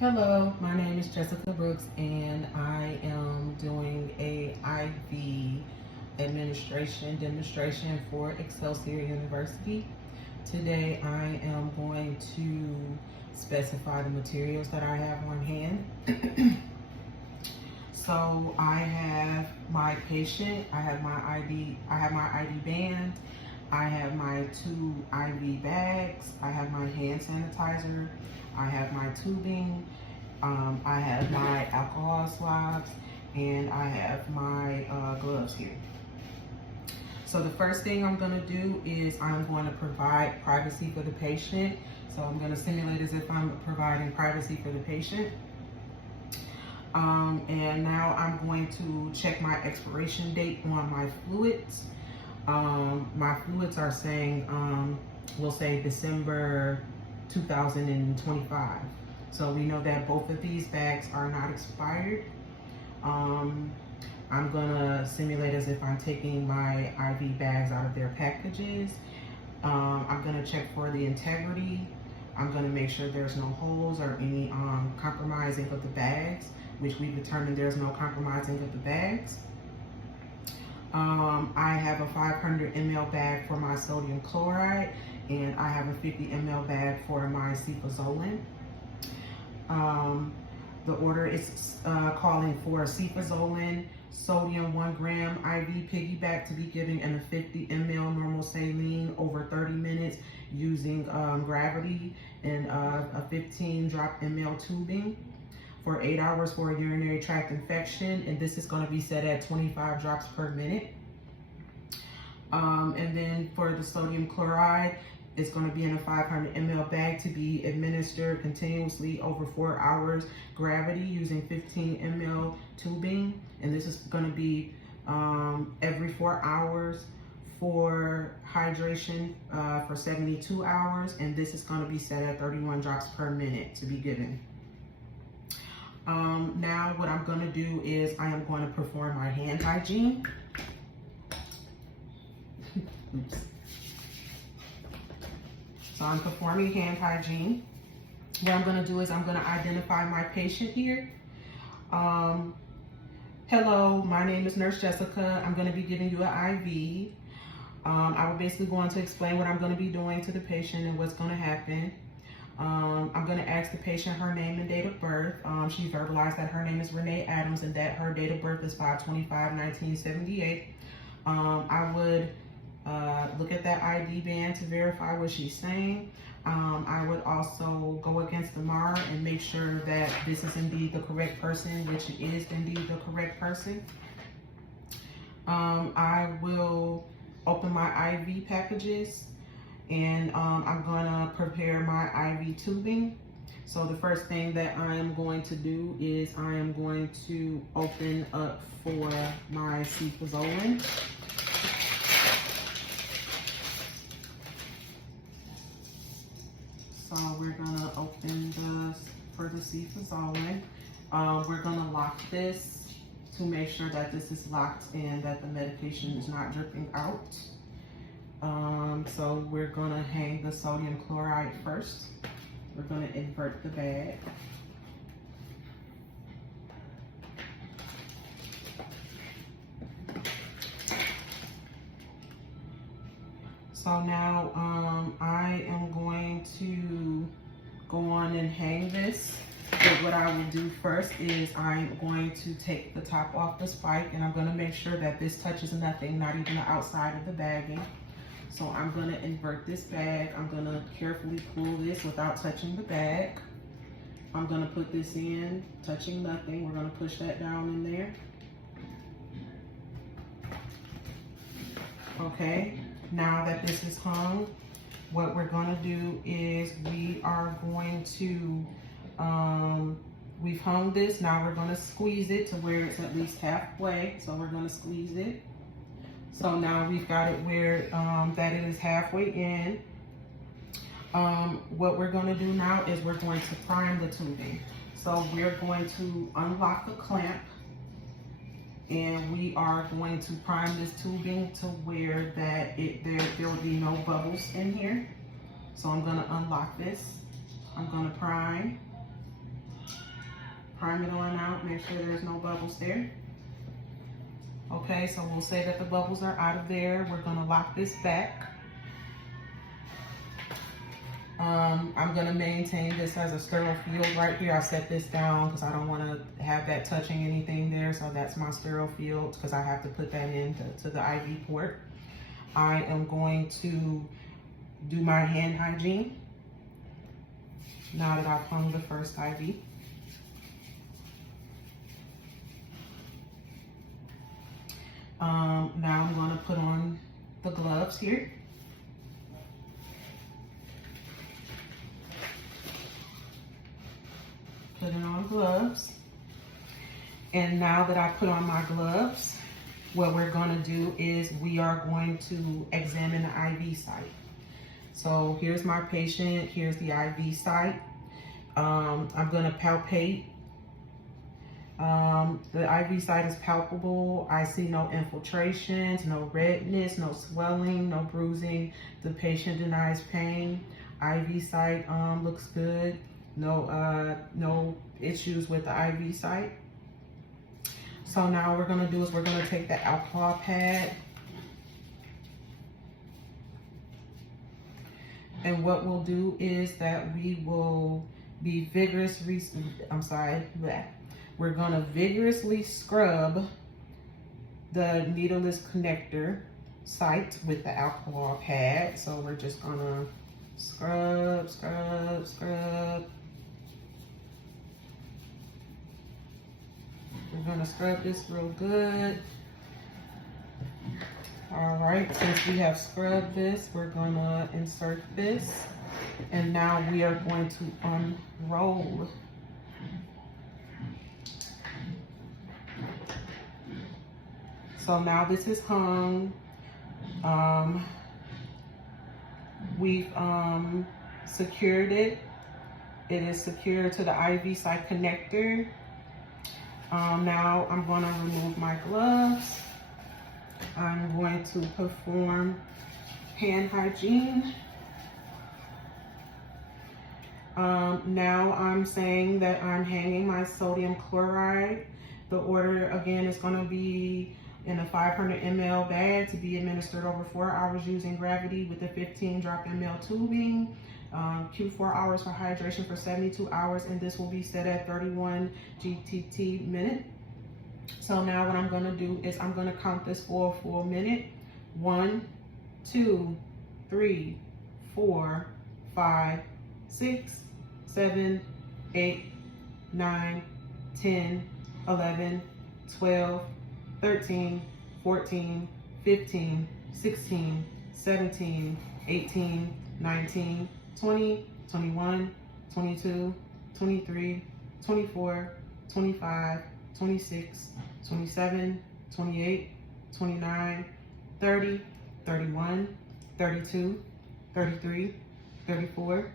Hello, my name is Jessica Brooks and I am doing a IV administration demonstration for Excelsior University. Today I am going to specify the materials that I have on hand. So I have my patient, I have my ID band, I have my 2 IV bags, I have my hand sanitizer, I have my tubing, I have my alcohol swabs, and I have my gloves here. So the first thing I'm gonna do is I'm going to provide privacy for the patient. So I'm gonna simulate as if I'm providing privacy for the patient. And now I'm going to check my expiration date on my fluids. My fluids are saying, we'll say December 2025. So we know that both of these bags are not expired. I'm gonna simulate as if I'm taking my IV bags out of their packages. I'm gonna check for the integrity. I'm gonna make sure there's no holes or any compromising of the bags, which we determined there's no compromising of the bags. I have a 500 ml bag for my sodium chloride, and I have a 50 ml bag for my cefazolin. The order is calling for cefazolin, sodium 1 gram IV piggyback to be given in a 50 ml normal saline over 30 minutes using gravity and a 15 drop ml tubing for 8 hours for a urinary tract infection, and this is going to be set at 25 drops per minute. And then for the sodium chloride, it's going to be in a 500 ml bag to be administered continuously over 4 hours, gravity using 15 ml tubing, and this is going to be every 4 hours for hydration for 72 hours, and this is going to be set at 31 drops per minute to be given. Now what I'm going to do is I am going to perform my hand hygiene. Oops. So I'm performing hand hygiene. What I'm going to do is I'm going to identify my patient here. Hello, my name is Nurse Jessica. I'm going to be giving you an IV. I will basically go on to explain what I'm going to be doing to the patient and what's going to happen. I'm going to ask the patient her name and date of birth. She verbalized that her name is Renee Adams and that her date of birth is 5/25/1978. I would look at that ID band to verify what she's saying. I would also go against the MAR and make sure that this is indeed the correct person, which it is indeed the correct person. I will open my IV packages, and I'm gonna prepare my IV tubing. So the first thing that I am going to do is I am going to open up for my cefazolin. So we're gonna open for the cefazolin. We're gonna lock this to make sure that this is locked and that the medication is not dripping out. So we're gonna hang the sodium chloride first. We're gonna invert the bag. So now I am going to go on and hang this. But what I will do first is I'm going to take the top off the spike, and I'm going to make sure that this touches nothing, not even the outside of the bagging. So I'm going to invert this bag. I'm going to carefully pull this without touching the bag. I'm going to put this in, touching nothing. We're going to push that down in there. Okay. Now that this is hung, what we're going to do is we are going to, we've hung this, now we're going to squeeze it to where it's at least halfway. So we're going to squeeze it. So now we've got it where that it is halfway in. What we're going to do now is we're going to prime the tubing. So we're going to unlock the clamp, and we are going to prime this tubing to where that there will be no bubbles in here. So I'm going to unlock this. I'm going to prime. Prime it on out, make sure there's no bubbles there. Okay, so we'll say that the bubbles are out of there. We're gonna lock this back. I'm gonna maintain this as a sterile field right here. I set this down because I don't wanna have that touching anything there. So that's my sterile field because I have to put that in to the IV port. I am going to do my hand hygiene now that I've hung the first IV. Now I'm gonna put on the gloves here. Putting on gloves. And now that I put on my gloves, what we're gonna do is we are going to examine the IV site. So here's my patient, here's the IV site. I'm gonna palpate. The IV site is palpable. I see no infiltrations, no redness, no swelling, no bruising. The patient denies pain. IV site looks good. No issues with the IV site. So now what we're gonna do is we're gonna take the alcohol pad, and what we'll do is that we will be we're gonna vigorously scrub the needleless connector site with the alcohol pad. So we're just gonna scrub, scrub, scrub. We're gonna scrub this real good. All right, since we have scrubbed this, we're gonna insert this. And now we are going to unroll. So now this is hung. We've secured it. It is secured to the IV site connector. Now I'm gonna remove my gloves. I'm going to perform hand hygiene. Now I'm saying that I'm hanging my sodium chloride. The order again is gonna be in a 500 ml bag to be administered over 4 hours using gravity with a 15 drop ml tubing. Q4 hours for hydration for 72 hours, and this will be set at 31 GTT minute. So now what I'm gonna do is I'm gonna count this for a full minute. 1, 2, 3, 4, 5, 6, 7, 8, 9, 10, 11, 12, 13, 14, 15, 16, 17, 18, 19, 20, 21, 22, 23, 24, 25, 26, 27, 28, 29, 30, 31, 32, 33, 34,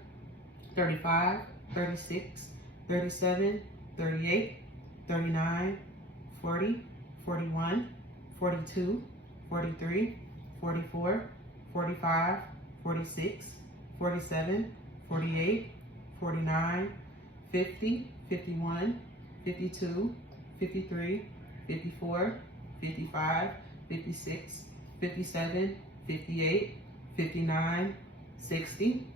35, 36, 37, 38, 39, 40, 41, 42, 43, 44, 45, 46, 47, 48, 49, 50, 51, 52, 53, 54, 55, 56, 57, 58, 59, 60.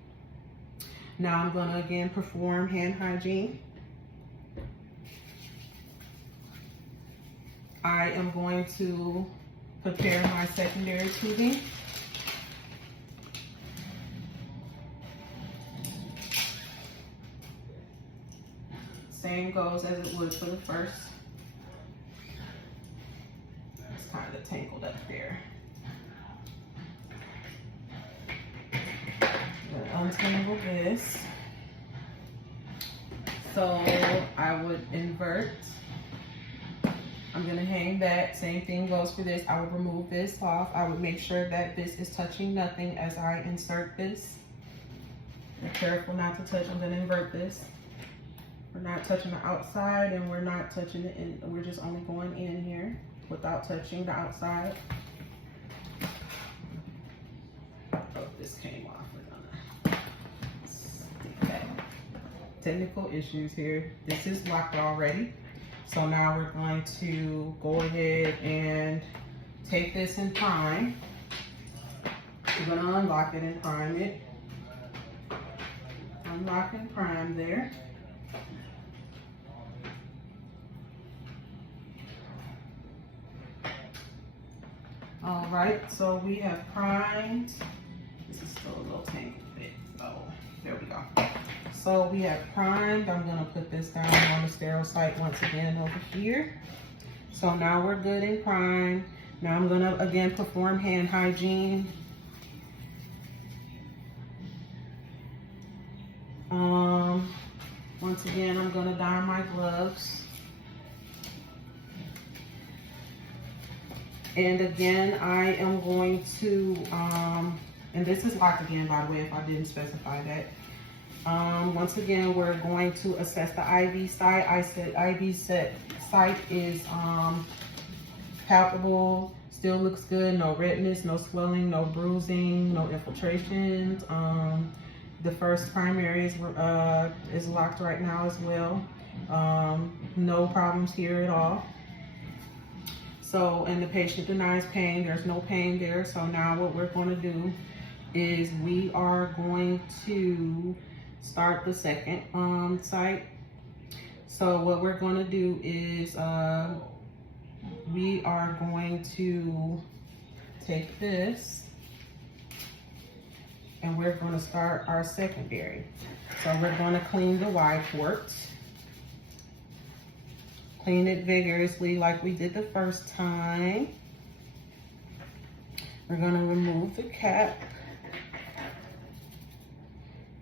Now I'm gonna again perform hand hygiene. I am going to prepare my secondary tubing. Same goes as it would for the first. It's kind of tangled up there. I'm gonna untangle this. So I would invert. I'm gonna hang that. Same thing goes for this. I would remove this off. I would make sure that this is touching nothing as I insert this. Be careful not to touch. I'm gonna invert this. We're not touching the outside and we're not touching the in. We're just only going in here without touching the outside. Oh, this came off. We're gonna stick that. technical issues here. This is locked already. So now we're going to go ahead and take this and prime. We're gonna unlock it and prime it. Unlock and prime there. All right, so we have primed. This is still a little tangled bit. Oh, there we go. So we have primed. I'm gonna put this down on the sterile site once again over here. So now we're good and primed. Now I'm gonna again perform hand hygiene. Once again, I'm gonna don my gloves. And again, I am going to, and this is locked again, by the way, if I didn't specify that. Once again, we're going to assess the IV site. I said IV site is palpable, still looks good, no redness, no swelling, no bruising, no infiltrations. The first primary is locked right now as well. No problems here at all. So, and the patient denies pain. There's no pain there. So now what we're going to do is we are going to start the second site. So what we're going to do is we are going to take this and we're going to start our secondary. So we're going to clean the wide port. Clean it vigorously like we did the first time. We're going to remove the cap.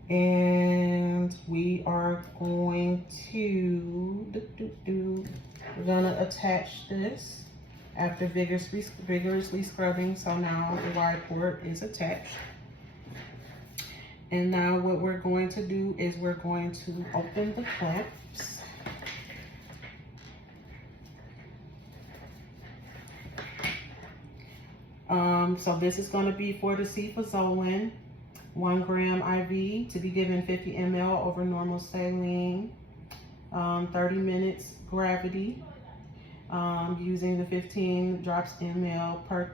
And we are going to, we're going to attach this after vigorously scrubbing. So now the wide port is attached. And now what we're going to do is we're going to open the clamps. So this is going to be for the cefazolin, 1 gram IV to be given 50 ml over normal saline, 30 minutes gravity, using the 15 drops ml per,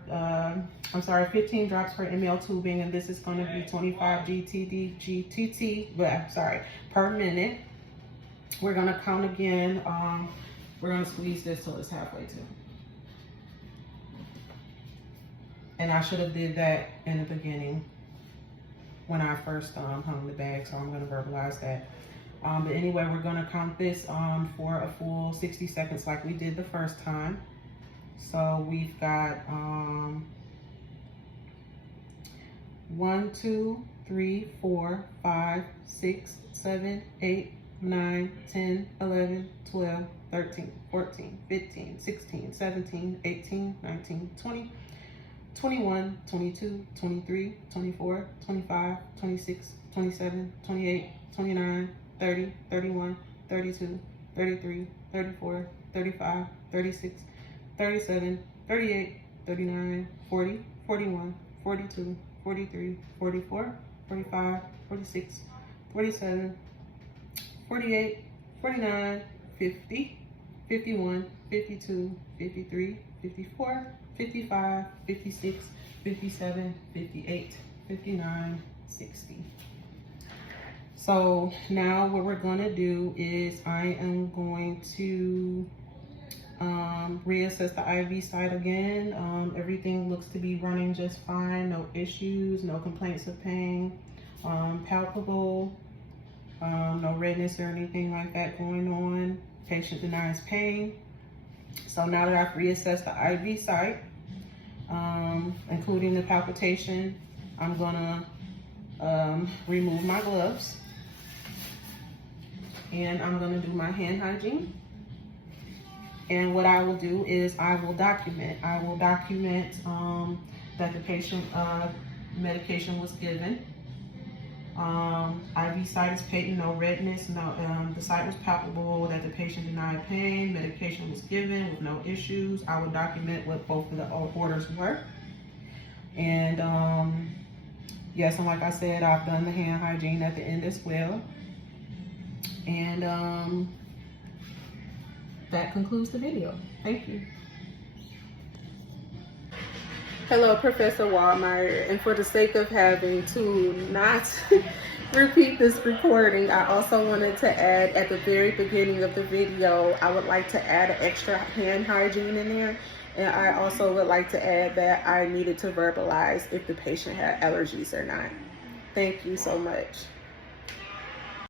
15 drops per ml tubing, and this is going to be 25 per minute. We're going to count again. We're going to squeeze this till it's halfway to. And I should have did that in the beginning when I first hung the bag, so I'm going to verbalize that. But anyway, we're going to count this for a full 60 seconds like we did the first time. So we've got 1, 2, 3, 4, 5, 6, 7, 8, 9, 10, 11, 12, 13, 14, 15, 16, 17, 18, 19, 20, 21, 22, 23, 24, 25, 26, 27, 28, 29, 30, 31, 32, 33, 34, 35, 36, 37, 38, 39, 40, 41, 42, 43, 44, 45, 46, 47, 48, 49, 50, 51, 52, 53, 54, 55, 56, 57, 58, 59, 60. So now what we're going to do is I am going to reassess the IV site again. Everything looks to be running just fine. No issues, no complaints of pain, palpable, no redness or anything like that going on. Patient denies pain. So now that I've reassessed the IV site, including the palpitation, I'm gonna remove my gloves and I'm gonna do my hand hygiene. And what I will do is I will document that the patient medication was given. IV site is patent, no redness, no, the site was palpable, that the patient denied pain, medication was given with no issues. I will document what both of the orders were. And yes, and like I said, I've done the hand hygiene at the end as well. And that concludes the video. Thank you. Hello, Professor Wallmeyer, and for the sake of having to not repeat this recording, I also wanted to add at the very beginning of the video, I would like to add an extra hand hygiene in there. And I also would like to add that I needed to verbalize if the patient had allergies or not. Thank you so much.